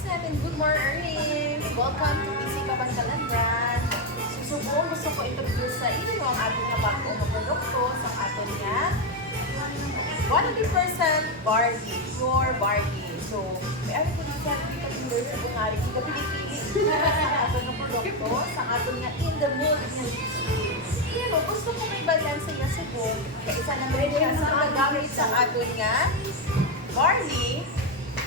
friends natin, good morning! Welcome to PC Kabantalan Brand. Gusto ko introduce sa inyo ang ating na bagong produkto sa atin niya 100% barley, pure barley. So, may ari ko dito dito Tinder sa bungari, kita pinipili sa ating na produkto, sa ating nga in the mood pero gusto ko may balansa niya sa buong kaya isa na rin siya sa magagamit sa ating nga barley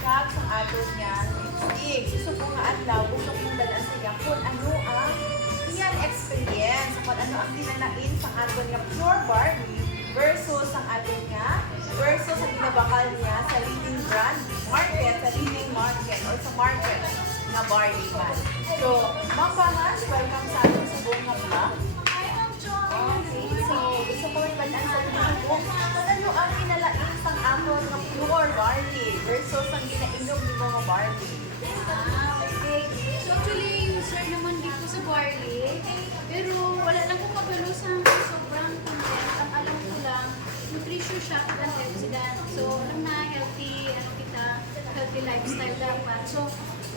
kag sa aton nga lipstick. Gusto ko nga adlaw, gusto kong dalaan sa iya kung ano ang iyang experience, kung ano ang dinanain sa aton nga pure barley versus ang aton nga versus ang ginabakal niya sa leading brand market, sa leading market or sa market na barley man. So, Ma'am Pangas, welcome sa ating subong nga vlog. Okay, so gusto ko may balaan sa inyo kung ano ang inalain sa aton ng pure barley versus ang ginainom ni mga barley. Okay. So actually, user naman dito sa barley, pero wala lang kong magalo sa sobrang content. Ang alam ko lang, nutrition shock content sila. So, alam na, healthy lifestyle dapat. So,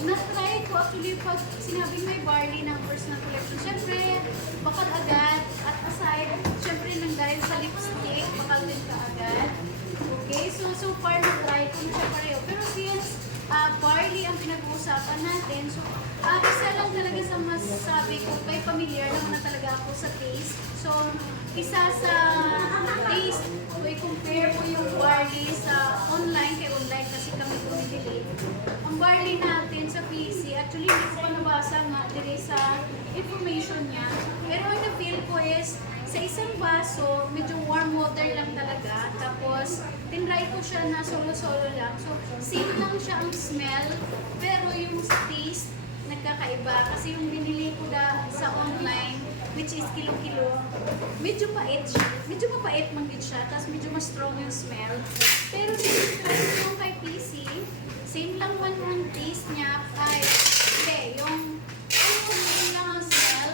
na-try ko actually pag sinabing may barley ng personal collection. Siyempre, bakal agad. At aside, siyempre nang dahil sa lipstick, bakal din ka agad. Okay, so far na-try ko na siya pareho. Pero since barley ang pinag-uusapan natin, so isa lang talaga sa masasabi ko, may familiar naman na talaga ako sa taste. So, isa sa taste, so i-compare ko yung barley sa online, kay online kasi kami bumibili. Ang barley natin sa PC, actually hindi ko pa nabasa nga dire sa information niya. Pero ang na-feel ko is, sa isang baso, medyo warm water lang talaga. Tapos, tinry ko siya na solo-solo lang. So, same lang siya ang smell, pero yung taste, nagkakaiba. Kasi yung binili ko sa online, which is kilo-kilo, medyo pait siya. Medyo mapait manggit siya, tapos medyo mas strong yung smell. Pero yung kay PC, same lang man ang taste niya, ay, hindi, yung same lang ang smell,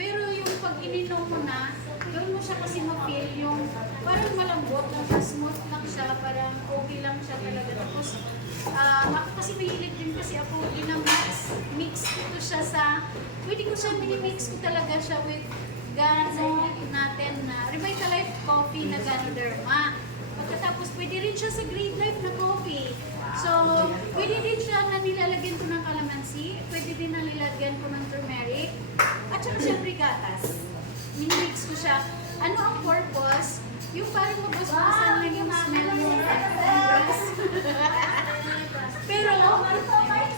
pero yung pag ininom mo na, doon mo siya kasi ma-feel yung parang malambot lang, smooth lang siya, parang okay lang siya talaga. Tapos, ako kasi mahilig din kasi ako mix ko siya sa, pwede ko siya mini-mix ko talaga siya with gano natin na Revitalife coffee na Ganoderma. Pagkatapos, pwede rin siya sa Great Life na coffee. So, pwede din siya na nilalagyan ko ng calamansi, pwede din na nilalagyan ko ng turmeric, at saka siyempre gatas. Mini-mix ko siya. Ano ang purpose? Yung parang mabas-basan lang yung smell yung grass. Pero,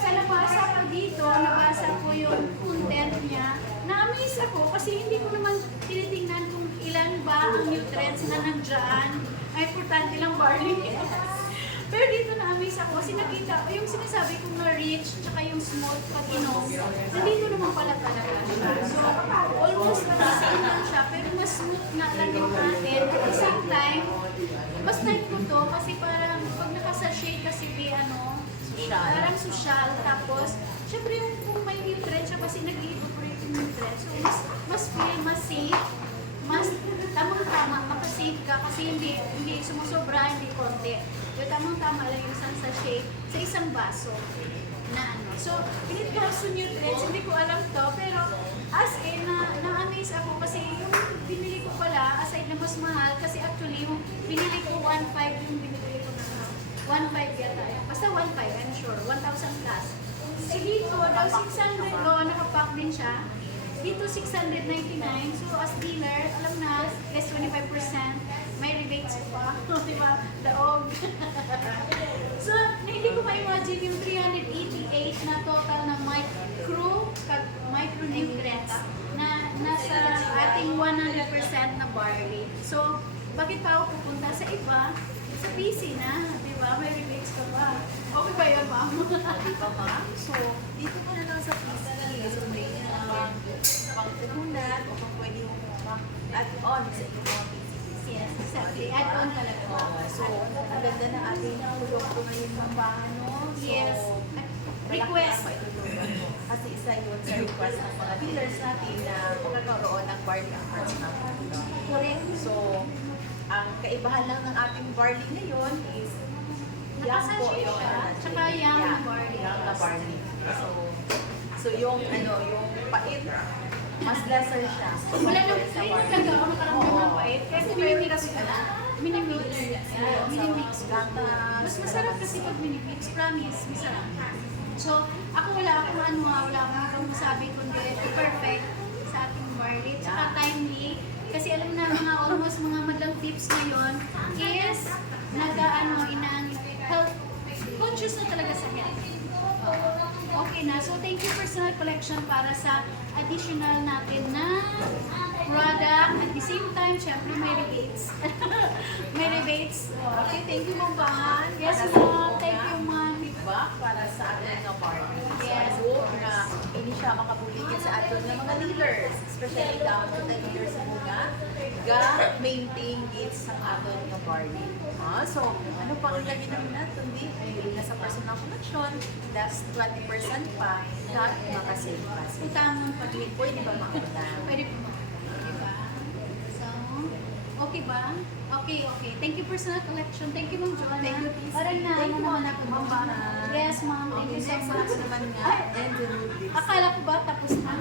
sa nabasa ko dito, nabasa ko yung content niya, na-amaze ako kasi hindi ko naman tinitingnan kung ilan ba ang nutrients na nandyan. Ay, importante lang barley. Pero dito na-amaze ako kasi nakita, yung sinasabi kong na rich, tsaka yung smooth pag inom, nandito naman pala talaga siya. So, almost the same lang siya, pero mas smooth nga lang yung natin. At the same time, mas type ko to kasi parang pag nakasashay kasi parang social. Tapos, syempre yung kung may nutrients siya kasi nag-evaporate yung nutrients. So, mas feel, mas safe, mas tamang-tama, makasave ka kasi hindi sumusobra, hindi konti. Yung tamang-tama lang yung isang sachet sa isang baso na ano. So, pinit ko sa nutrients, hindi ko alam to, pero as in, na-amaze ako kasi yung binili ko pala, aside na mas mahal, kasi actually yung binili ko 1.5 yung binili ko na 1.5 yata. Basta 1.5, I'm sure. 1,000 plus. So dito, daw 600, nakapack din siya. Dito 699. So as dealer, alam na, less 25%. May rebates pa. Diba? Daog. So, hindi ko ma-imagine yung 388 na total na micronutrients na nasa ating 100% na barley. So, bakit pa ako pupunta sa iba? Sa PC na, di ba? May rebates ka ba? Okay ba yun, ma'am? Di ba, ma'am? So, dito ka na lang sa PC. So, may pangtunan o kung pwede mo add-on sa iyong mga PCs. Yes, exactly. Add-on talaga. So, ang ganda na ating produkto ngayon, ma'am, paano? Yes. So, Request. Kasi isa yun sa request ng mga dealers natin na magkakaroon ng barley arts na product. Correct. So, ang kaibahan lang ng ating barley ngayon is young po Nakasashay yung siya, tsaka young na barley. Young na barley. So yung pait, mas lesser siya. Wala nang Sa hindi barley. talaga ako nakaramdam ng pait. Kasi minimix ko. Minimix. Minimix ko. Mas masarap kasi pag minimix. Promise, masarap. So, ako wala akong ibang masabi kundi perfect sa ating barley. Tsaka timely. Kasi alam na almost mga madlang tips ngayon is health conscious na talaga sa health. Okay na. So, thank you Personal Collection para sa additional natin na product. At the same time, syempre may rebates. May rebates. Okay, thank you, Ma'am Van. Yes, Para sa ma'am. iyong Thank you, ma'am. feedback para sa ating mga party. So, Yes. I hope na hindi siya makabuligid sa ating mga leaders, especially down to the leaders muna, ga-maintain needs sa ating mga party. So, ano pa ang lagi namin natin? Hindi na sa personal collection, last 20% pa, na makasave pa. So, Tamang pag-ibig. pwede ba mauna? Pwede po. Diba? So, okay ba? Okay. Thank you Personal Collection. Thank you Ma'am Joanna. Thank you, Thank Parang you, naman Ma'am ako. Bana. Yes, ma'am. Thank you so Next, much. naman nga, and the new Akala ko ba tapos na?